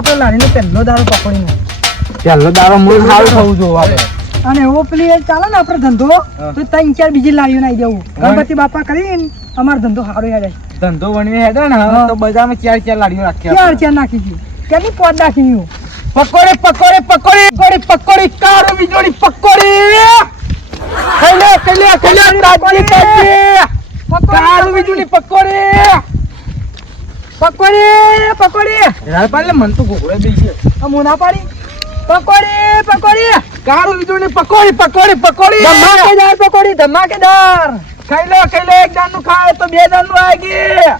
આપણે લારીનો પહેલો દારો પકડીને. પહેલો દારો મૂળ સારું થવું જોવું આપણે. અને એવો પેલી ચાલે ને આપણે ધંધો તો ત્રણ ચાર બીજી લારીઓ નાઈ દેવું. ગણપતિ બાપા કરીને અમારો ધંધો સારો હેડે ધંધો વણવી હેડે ને. તો બજારમાં ચાર ચાર લાડીઓ રાખી ચાર ચાર નાખી છે. કેટલી પોત નાખી ગયું પકોડી પકોડી પકોડી પકોડી પકોડી કારો વીજળી પકોડી. લે ખાઈ લે તાજી તાજી. કારો વીજળી પકોડી. પકોડી પકોડી. યાર પાલે મન તો ઘોડે બેસી. આ મોના પાડી. પકોડી પકોડી. પકોડી પકોડી પકોડી. ધમાકેદાર પકોડી ધમાકેદાર. ખાઈ લો ખાઈ લો એક દાનનું ખાય તો બે દાનનું આવી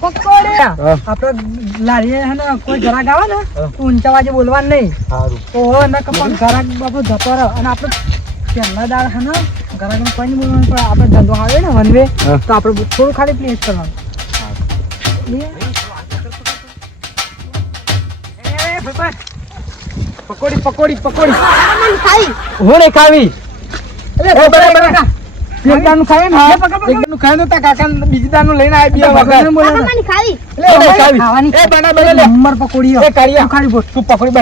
પકોડી. હા. આપણે લારીએ હે ને કોઈ ઘરાક આવે ને હા. ઊંચા વાજે બોલવાનું નહીં. સારું તો હો ને પણ ઘરાક બાપુ જતો રહે. અને આપણે પહેલા દાળ હે ને ઘરાકને કોઈ નહીં બોલવાનું પણ આપણે ધંધો આવે ને વનવે તો આપણે થોડું ખાલી પ્લેસ કરવાનું. એ પકોડી પકોડી પકોડી. ખાવી. એકદાનું ખાવી. બને નંબર પકોડી તું પકોડી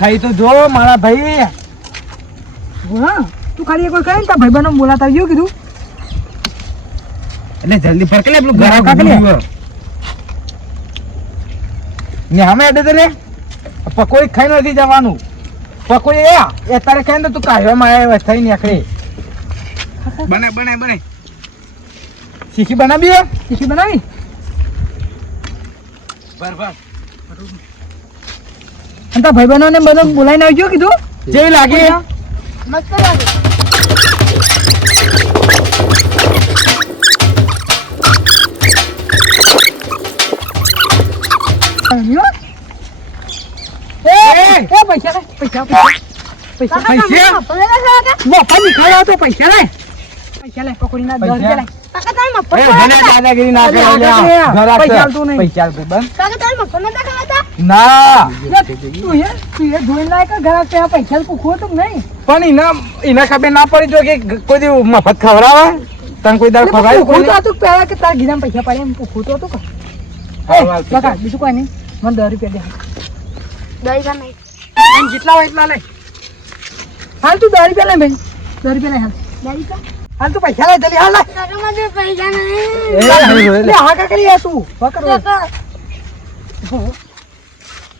ખાઈ તો જો મારા ભાઈ હા. ખાલી એક ખાઈ ને ભાઈ બનો બોલાતા આવ્યો કીધું. એટલે જલ્દી ફરકે લે પેલું ને અમે અડે તો પકોડી ખાઈ નથી જવાનું. પકોડી એ એ તારે ખાઈ ને તું કાઢવામાં આવે થઈ નીકળે બને બને બને શીખી બનાવી? તીખી બનાવી? બરાબર અને તારા ભાઈબંધોને બધો બોલાવીને આવજો કીધું. જેવી લાગે. મસ્ત લાગે. પૈસા ના પણ એના એના ખબર ના પડી જો કે કોઈ દી મફત ખવડાવે તને કોઈ દાળ ખવડાવે તો પેલા કે તારા ગીરામ પૈસા પડે એમ પૂછતો તો કે બકા બીજું કોઈ નહીં. મને દસ રૂપિયા દે. દઈ જા નહીં જેટલા હોય એટલા લે. હાલ તું દસ રૂપિયા લે ભાઈ દસ રૂપિયા લે હાલ. હાલ તું પૈસા લે જલ્દી હાલ લે કાકા મારે પૈસા નહીં. હા કાકડી તું. પકડ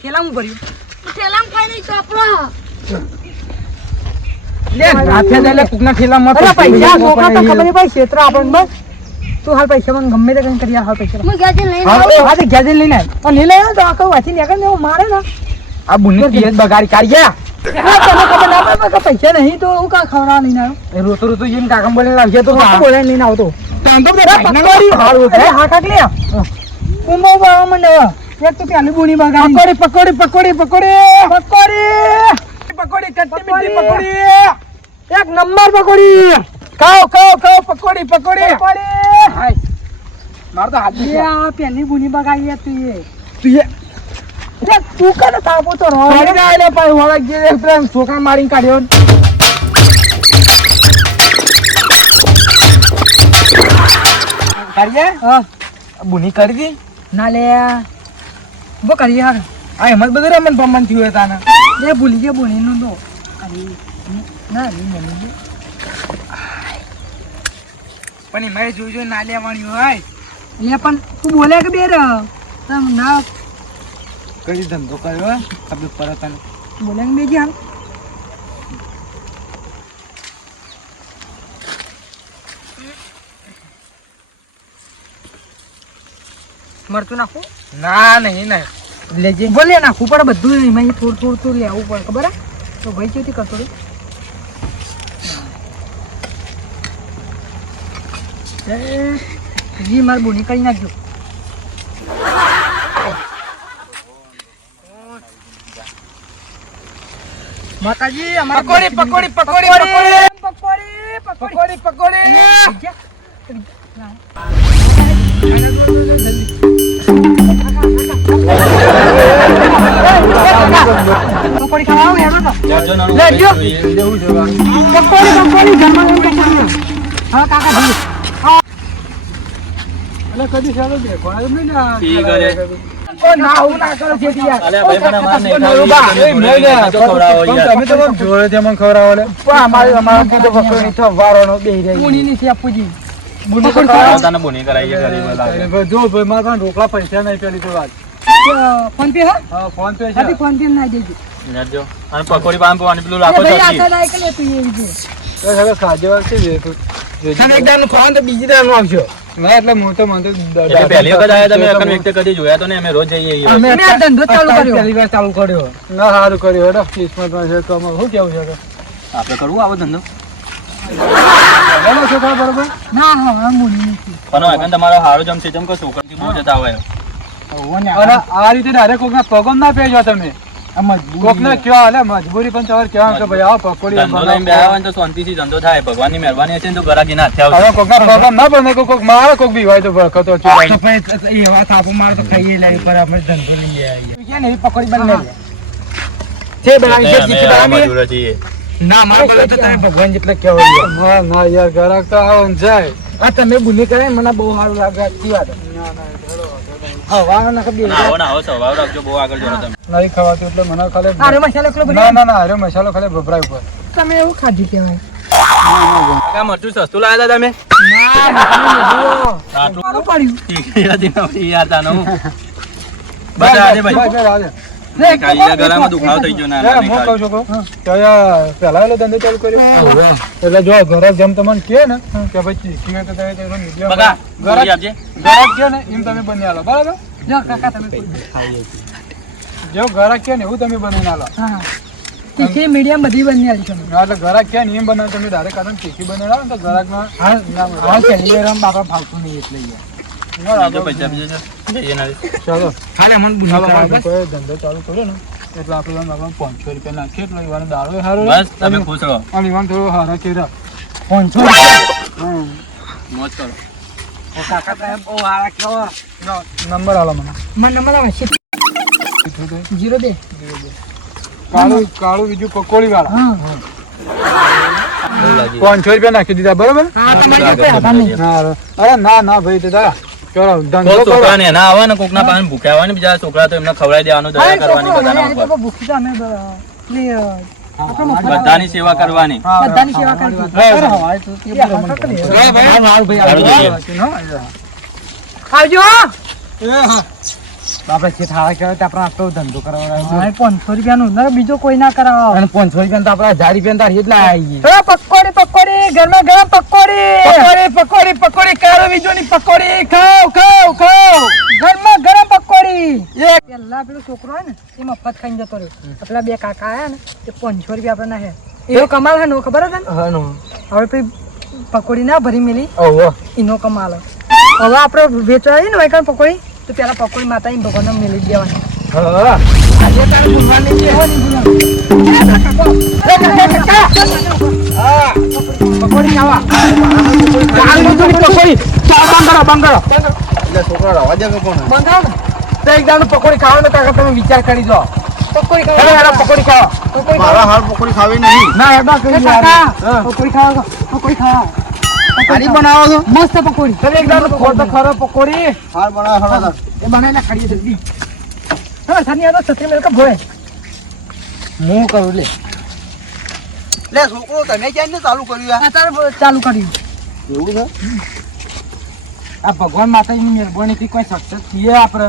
કેલા હું ભર્યું. ઠેલામ ખાઈ નહીં ચોપડો. લે, દે લે, કોકના ઠેલામાં અરે પૈસા છોકરા તો ખબર નહીં ભાઈ ક્ષેત્ર આપણને બસ. તું હાલ પૈસા મને ગમે તે કઈ કરી હાલ પૈસા. હું ગયા લઈને આવ્યો હા તે ઘેર લઈને આવ્યો અને લઈ આવ્યો તો આખો વાંચી નીકળે ને મારે ને. આ બુની પિયત બગાડી કાઢ્યા પૈસા નહીં તો હું કાં ખવડાવવા લઈને આવ્યો. રોતો રોતો જેમ કાકા બોલે લાવજે તો તો બોલે લઈને આવતો. તાન તો અરે બધા પકોડી બાવા એક તો પેલી બુની બગાડી. પકોડી પકોડી પકોડી પકોડી. પકોડી. પકોડી કટ્ટી મીઠી પકોડી. પકોડી. એક નંબર પકોડી. ખાઓ ખાઓ ખાઓ પકોડી પકોડી. પકોડી. હાય. માર તો હાથ એ આ પેલી બુની બગાડી તું એ. તું એ તું કરે તાપો તો રહો પડી જાય લે ભાઈ હોળા જે પ્રેમ છોકરા મારીને કાઢ્યો કરીએ? હા. બુની કરી દી. ના લે. બો કરીએ હાર આ એમ જ બધું રમણ પમન થયું હતા ને એ ભૂલી ગયો બુની નું તો. અરે ના નહીં મળી ગયું પણ એમાં જોઈ જોઈ ના લેવાની હોય. એટલે પણ તું બોલે કે બેર? તમ ના કઈ ધંધો કર્યો ખબર પરત બોલે કે બેજી આમ મરતું નાખું? ના નહીં ના લેજે. બોલે નાખવું પડે બધું એમાં થોડું થોડું થોડું લેવું પડે ખબર? તો ભાઈ કેવી કરતો જી માર બોની કરી નાખજો. માતાજી અમારે પકોડી પકોડી પકોડી પકોડી પકોડી. પકોડી પકોડી. ખાવા હેડો તો. લેજો પકોડી પકોડી જમવાનું કાકા એટલે કદી સારો દેખવાય એમ નહીં ના ઠીક છે. ના આવું ના કરો શેઠી યાર અલ્યા ભાઈ મને માર નહીં પણ ખાવી. નરુબા, તમે એ નહીં લે, જોડે ખવડાવો પણ યાર. તમે તો જોડે છે મને ખવડાવો લે. પણ અમારે અમારા કીધું પકડો તો વારોનો બેહી રહી પૂણી નથી આપુજી બુની તો તને બોની કરાઈ ગરીબ લાગે. જો ભાઈ, મારા રોકડા પૈસા નહીં પેલી તો વાત ફોન પે હા ફોન પે છે ફોન પે ના દેજો નેટ જો. અને પકોડી પાન પવાની પેલું લાયક લે તું છે તો હવે સાંજે વાર છે જે તું એક દાડનું ખવાનું તો બીજી તારે આવશો ના એટલે હું તો મને તો પહેલી વખત આવ્યા તમે તો વ્યક્તિ કદી જોયા તો નહીં? અમે રોજ જઈએ અમે આ ધંધો ચાલુ કર્યો. પહેલી વાર ચાલુ કર્યો. ના સારું કર્યો હેડો. કિસ્મતમાં છે તો શું કેવું છે? આપણે કરવું આવો ધંધો? ના હા નથી. પણ આગળ તમારો હારો જમ છે જેમ કે છોકરાથી બહુ જતા હોય આ રીતે ડાયરેક્ટ કોકના પગમ ના પેજો તમે. કોકને કયો હાલે? મજબૂરી પણ તમારે કહેવાનું કે ભાઈ આવો પકોડી ધંધો લઈને તો શાંતિથી ધંધો થાય. ભગવાનની મહેરબાની હશે તો ગરાગી ના થયા હવે કોકના પગમ ના બને કોક કોક મારે કોક બી હોય તો ભડકો તો ચૂકાય. એ વાત આપો મારે તો ખાઈએ લે પર આપણે ધંધો લઈએ. આવીએ પકોડી બની છે બનાવી છે જીતી બનાવી ના મારા પર તો તમે ભગવાન જેટલે કહેવાય. ના ના યાર ગ્રાહક તો આવો જાય. આ તમે બુની કરે મને બહુ સારું લાગે સાચી વાત. હવા ના કબી ના ના આવો સ્વભાવ રાખજો બહુ આગળ જોડો તમે. નહીં ખવાતું એટલે મને ખાલી આરે મસાલો એકલો ના ના ના અરે મસાલો ખાલી ભભરાય ઉપર. તમે એવું ખાધું કહેવાય. કા મરચું સસ્તું લાવ્યા હતા તમે? ના પડ્યું. ઠીક હતી નહોતી બસ આજે ભાઈ. એટલે જો ઘરાક જેમ તમને ને કે ભાઈ ચીકી હોય તો તમે ને એમ બની આલો. બરાબર? જો કાકા તમે જેવું ઘરાક કહે ને એવું તમે બનાવીને આલો. હા હા. તીખી મીડિયમ બધી બની આવી છે એટલે ઘરાક કહે નિયમ બનાવે બનાવો તમે ડાયરેક્ટ કારણ ચીકી બનાવી તો ઘરાકમાં હા ના હા પહેલી વાર બાપા ફાવતું નહીં એટલે ચાલો. મને ધંધો ચાલુ કર્યો ને એટલે આપણે આપણે પાંચસો રૂપિયા નાખીએ એટલે ઈવાનો દાડો બસ તમે ખુશ રહો. અને ઈવાન થોડું હારા કેરા પાંચસો મોજ કરો. ઓ કાકા તમે બહુ હારા કેવો નંબર આલો મને. મને નંબર આવે છે જીરો બે. કાળું કાળું બીજું પકોડી વાળા. પાંચસો રૂપિયા નાખી દીધા બરોબર? અરે ના ના ભાઈ દીધા દાદા ચલો ધંધો કોક કરો. છોકરા ને આવે ને કોક ના પાસે ભૂખ્યા હોય ને બીજા છોકરા તો એમને ખવડાવી દેવાનું દયા કરવાની બધાના ભૂખી અમે સેવા કરવાની. બધાની સેવા આવજો. હા. એ જે થાળા કહેવાય આપણે આટલો ધંધો કરવાનો પાંચસો રૂપિયાનું ના બીજો કોઈ ના કરાવો. અને પાંચસો રૂપિયા તો આપણે હજાર રૂપિયા તારી એટલે આવી પકોડી પકોડી ગરમા ગરમ પકોડી. પકોડી પકોડી પકોડી કારો બીજોની પકોડી. ખાવ ખાવ ખાવ ગરમા ગરમ પકોડી. એક. પેલા પેલો છોકરો હોય ને એ મફત ખાઈને જતો રહ્યો. પેલા બે કાકા આયા ને એ પાંચસો રૂપિયા આપણે ના હે એવો કમાલ હે નો ખબર હતી ને. હવે પછી પકોડી ના ભરી મેલી એનો કમાલ હવે આપણે વેચવા ને વાયકણ પકોડી? તો પેલા પકોડી માતા ભગવાન મેલી જ દેવાની. આજે તારે ભૂલવાની છે. હો, નહીં ભૂલવાની. પકોડી થોડી પકોડી. બંધ કરો બંધ કરો. બંધ કરો તો એક દાડો પકોડી ખાવાનો કાકા તમે વિચાર કરી દો પકોડી ખાવા. પકોડી ખાવા. પકોડી હાલ પકોડી ખાવી નહીં. ના પકોડી ખાવા પકોડી ખાવા. હારી બનાવો છો? મસ્ત પકોડી. તમે એકદમ ખોટો ખરો પકોડી. હાર બનાવો હળો એ બનાવીને ખાઈએ જલ્દી હા સાની આ તો છત્રી મેલ કા ભોય. હું કરું લે. લે છોકરો તમે ક્યાં ને ચાલુ કર્યું અત્યારે ચાલુ કર્યું. એવું છે? આ ભગવાન માતાજીની મહેરબાનીથી કોઈ સક્સેસ થઈએ આપણે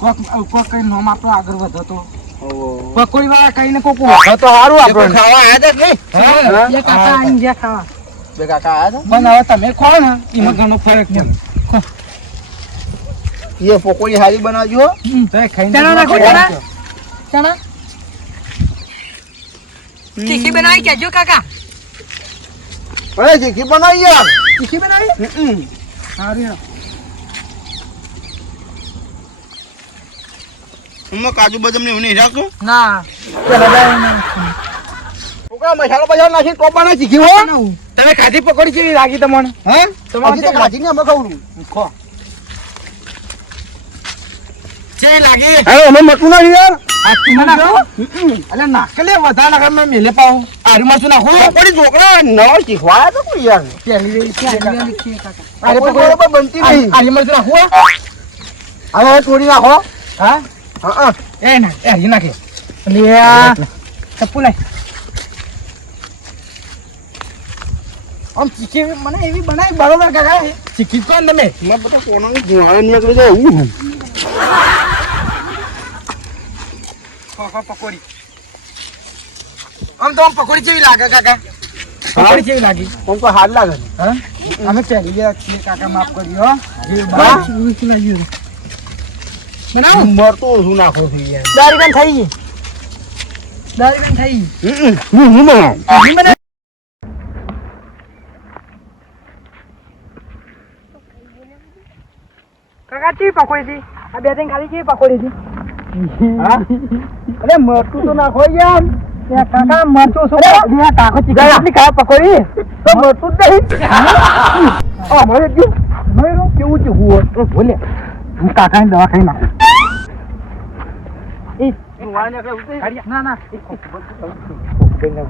કોક કોક કઈ નામ આપણો આગળ વધતો પકોડી વાળા કઈને કોક તો સારું આપણે ખાવા આદત નહીં. કાકા આઈને ગયા ખાવા. બે કાકા આયા પણ હવે તમે ખો ને એમાં ઘણો ફરક છે. એ પકોડી હારી બનાવજો હમ. ચણા નાખો ચણા. ચણા. તીખી બનાવી કેજો કાકા. અરે ચીકી બનાવી યાર. તીખી બનાવી? સારી હું. કાજુ બદામ ને એવું નહીં રાખું. ના. છોકરા મસાલો બજાર નાખી કોપા ના શીખી હો તમે ખાધી પકોડી કેવી લાગી તમને? હે? તમારે તો કાચી ને અમે ખાવું ખો. જે લાગી? અરે અમે મટુ ના યાર. આ તું મને અલે નાખે લે વધારે નાખે મેલે પાઉં. આરી મરચું નાખું પડી છોકરા નવો શીખવાય તો કોઈ યાર. પહેલી પહેલી વાર લીધી કાકા. અરે બરોબર બનતી નહીં. આરી મરચું નાખું હવે થોડી નાખો. હા? હા એ ના એ નાખે. લે ચપ્પુ લાય. આમ ચીકી મને એવી બનાવી બરોબર કાકા. ચીકી કોણ તમે? મેં બધા કોનાની ગુવાળે નીકળી જાય એવું પકોડી. આમ તો આમ પકોડી કેવી લાગે કાકા? પકોડી કેવી લાગી? આમ તો હાથ લાગે. હા? અમે પહેરી છીએ કાકા માફ કર્યો હો. બનાવો. મરતો શું નાખો છું દારી બંધ થઈ ગઈ. દારી બંધ થઈ ગઈ. હું હું બનાવ? નહીં ચી પકોડી હતી. આ બે ત્રણ ખાલી ચી પકોડી હતી. અરે મરતું તો નાખો યાર. કાકા મરચું શું કાકો પકોડી? તો મરતું જ નહીં. આ મારે કેવું છે? હું બોલે. હું કાકાની દવા ખાઈ નાખું ના ના. કોલમ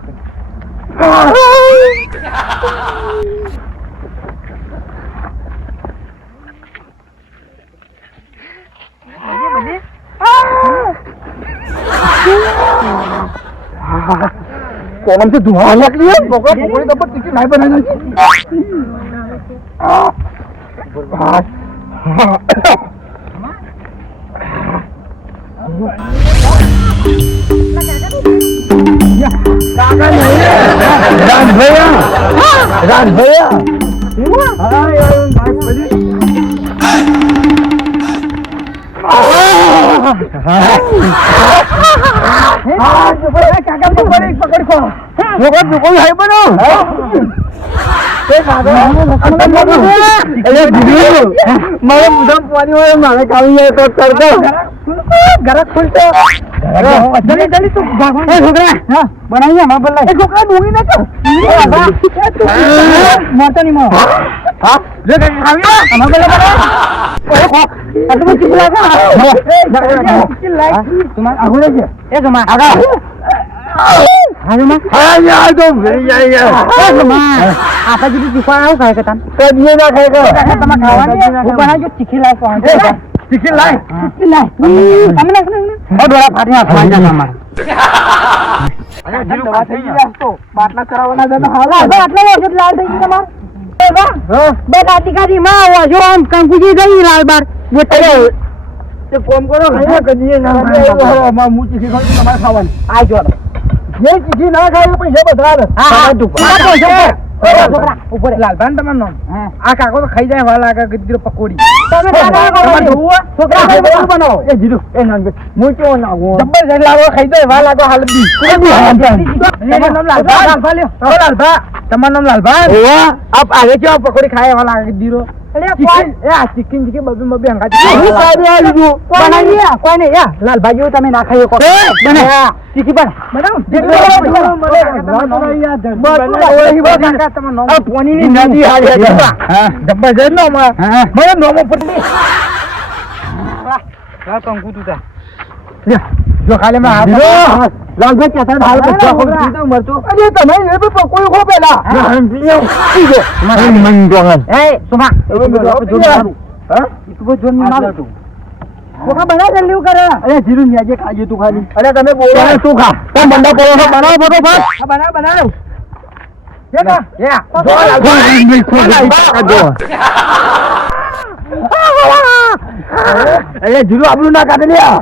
से धुआं निकली है पकड़ पकड़ी तो पर टिकट नहीं बनाना राज भैया राज કામ તો છે. એ જમા આગળ. બાટલા કરાવવાના આટલા વર્ષ લાલ થઈ ગઈ તમાર બે કાતી કાતી માં આવો છો આમ કંકુજી ગઈ લાલ બાર તે ફોન કરો કદીએ ના અમાર હું ચીકી તમારે ખાવાની આ જો જે ચીકી ના ખાય પૈસા બધા લાલભાન તમારું નામ? આ કાકો તો ખાઈ જાય વાર લાગે ગીરો પકોડી. તમે તમારે નામ હું કેવો નાખું જબરજસ્ત લાવો ખાઈ જાય વાર લાગો હાલ બી. તમારું નામ લાલભા લાલભા લ્યો. ઓ લાલભા તમારું નામ લાલભા આપ આગે કેવા પકોડી ખાય એવા લાગે દીરો ચિકન એ આ ચિકન ચિકન બબે બબે હંગા હું ખાઈ આ લીધું કોને યા કોને યા લાલ ભાઈઓ તમે ના ખાઈ કો બને ચીકી બન બનાવ નો મને નોમો પડી જો ખાલી મેં હાથ લાલભાઈ કેતા હાલ સીધું મરચું અરે તમે એ બી પકોડી ખો પેલા. એ સુમા કોકા બના જલ્દી કરે? અરે જીરું ન્યાજે ખાજે તું ખાલી. અરે તમે બોલો. તું ખા? તો મંડા કરો તો બનાવો ફટોફટ. આ બનાવ બનાવ. યા યા જો લાલભાઈ. જો અરે જીરું આપણું ના કાઢે લ્યા.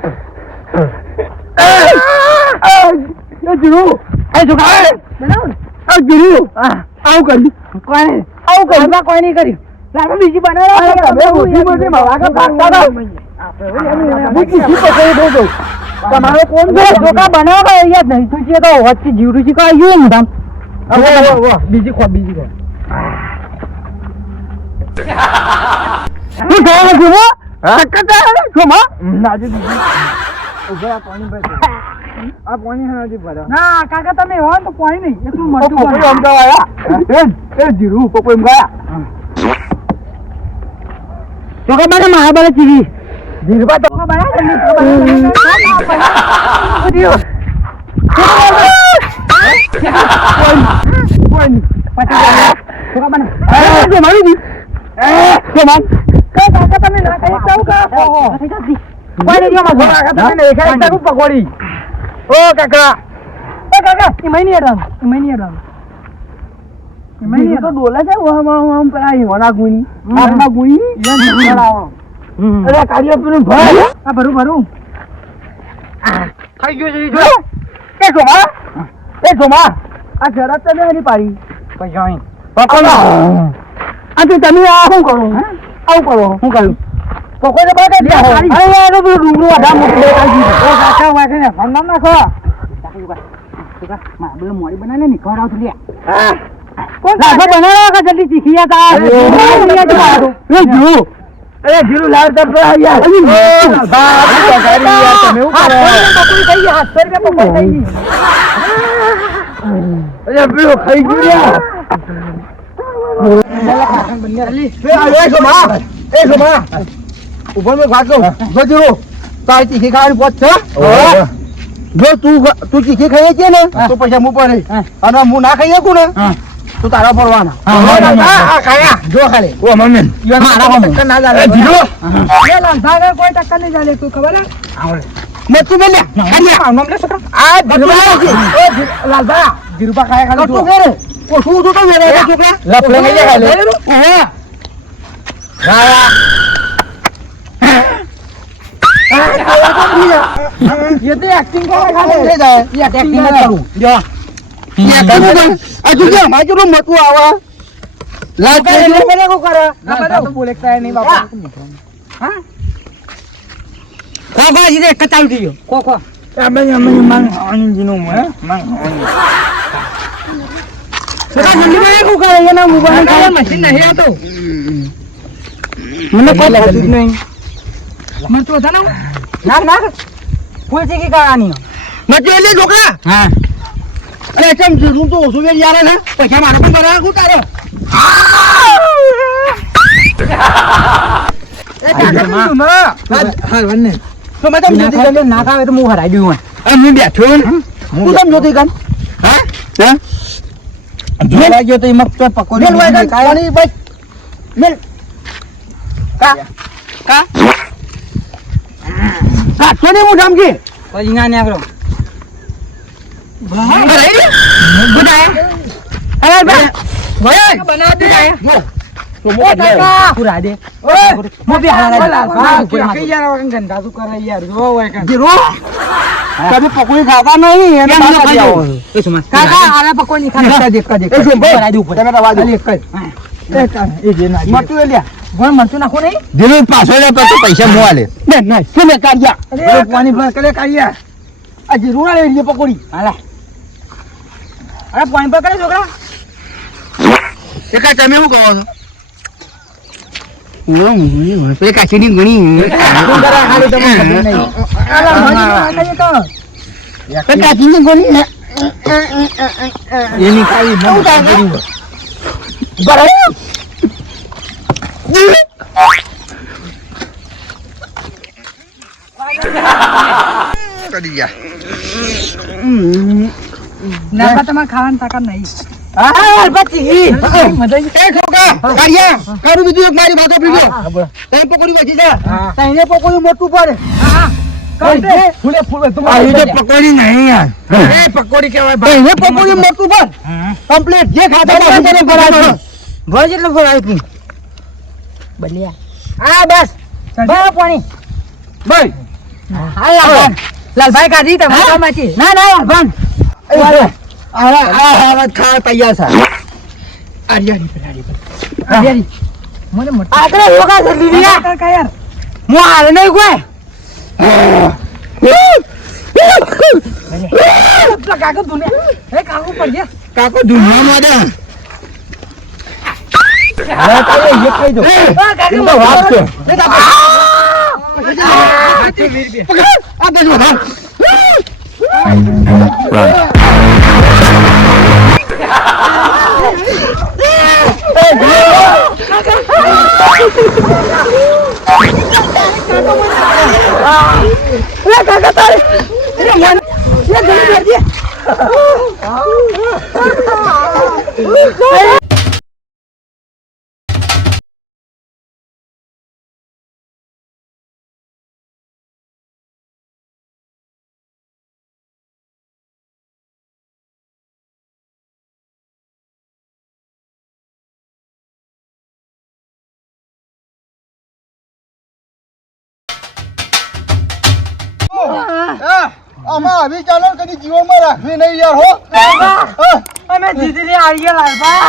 જીરું એ છોકરા બનાવ આ જીરું આવું કરી કોને આવું કરવા કોઈ નહીં કર્યું લાગે બીજી બનાવો તમે બુદ્ધિ બુદ્ધિ મારા ભાગતા હતા તમારો કોણ છે? છોકરા બનાવો યાદ નહીં તું છે તો વચ્ચે જીવડું છે કાંઈયું મુદામ બીજી ખો બીજી ખો તું જીવો નાજે ઊભા આ પાણી ભરે આ પાણી હાજી ભરા. ના કાકા તમે હો ને તો કોઈ નહીં. એટલું ઓ મરતું પોપઈ બનાવો. અમદાવાયા એ એ જીરું પોપઈ ગયા? છોકરા મને મહાબળ ચીવી ધીરબા તો પકોડી ઓ કાકા. ઓ કાકા ઈમાઈ અડામ ઈમાઈ અડામ ઈમાઈ તો ડોલા છે પેલા ગુણી ગુણી અરે કાર્ય પેલું ભર આ ભરું ભરું. ખાઈ ગયો છે જો. એ સોમા એ સોમા આ જરા તમે એની પાડી. પૈસા પકડો. આ તો તમે આ શું કરો? આવું કરો. શું કર્યું પકો તો બાદ જ અરે યાર તો ડુંગરો આધા મોટો આવી ગયો ઓ કાકા વાગે ને ફોન નાખો મારે મોડી બનાને ને ખવડાવ હા કોણ લાફા બનાવો કે જલ્દી શીખી તા એ જીરો અરે જીરુ લાવ તો યાર બાપ કરી યાર તમે શું કરો પકોડી થઈ ગયા 700 રૂપિયા પકોડી ગઈ અરે પેલો ખાઈ ગયો યાર એ સોમા એ સોમા ઉપર મેં વાત કહું જો જીરો તારી તીખી ખાવાની પોત છે જો તું તું ચીખી ખાઈ છે ને તો પૈસા હું. પડે અને હું ના ખાઈ શકું ને તું તારા પડવાના જો. ખાલી. ઓ મમ્મી. ના ચાલે જીરો એ કોઈ ટક્કર નહીં ચાલે તું ખબર હે? લે. છોકરા. આ ધીરુબા લાલભા ધીરુબા ખાયા ખાલી તું કરે ઓ શું તું તો મેરે છોકરા. લફલે નહીં ખાલે હા. ये तो एक्टिंग को खा ले जाए ये एक्टिंग मत करूं जो ये करूं आ तू क्या मैं जो मत आवा लाल का ले मेरे को कर लाल तो बोलता है नहीं बाबा हां को को ये कचाल दियो को को અમે અમે mang ઓની જીનો મે mang ઓની સદા જલ્દી માં કો કરે એના મોબાઈલ કા મશીન નહીં આતો મને કોઈ લાગતું નહીં મને હતા ને ના ના ફૂલ ચીકી કરવાની મચે એટલે છોકરા હા. અરે કેમ હું તો ઓછું વેર યાર ને. પૈસા મારે પણ તારે? ના હા. વન્ને તો જોતી ના ખાવે તો હું હરાઈ દઉં હું બેઠો ને. તું કેમ જોતી ગન હા? હા? જોવા ગયો તો પકોડી તો ને હું સમજી પછી ના નીકળો પકોડી ખાતા નહીં પકોડી ખાતા દેખ દેખ એ સુમ ભરાઈ દે ઉપર તમે રવા દે એક જ એ જે ના મરતું લ્યા ગણ મરતું નાખો નહીં. ધીરે પાછો લે તો પૈસા મો આલે. ને નહીં સુમે કાઢ્યા? અરે પાણી ભર કરે કાઢ્યા. આ જીરું ના લેવી પકોડી. હાલા. અરે પાણી ભર કરે છોકરા. એકા તમે શું કહો છો? ઓળો મુની પેલી કાચીની ગણી. એની બરાબર કરી ગયા નાખા તમારે ખાવાની તાકાત નહીં પકોડી તેને પકોડી મોટું પર કમ્પ્લીટ. જે ખાતા તેને ભરાય ભર આવી તું. બલિયા હા બસ. ભર પાણી. ભર હા. લાલભાઈ લાલભાઈ કાઢી તમે કામાચી ના ના લાલભાઈ આ આ હાલત ખાવા તૈયાર છે. આર્યારી મને મોટા આતરે યોગા લીલિયા કાકા યાર. હાલ કોઈ. ગયા. કાકો ધૂમવા માંડે હવે તો એ એક ખાઈ દો એમ તો વાત છે આ બાજુ હા કાકા તારે એ એ જલ્દી કરજે આમાં આવી ચાલો કદી જીવનમાં રાખવી નહીં યાર હો. અમે જીતરી આવીએ લાલબા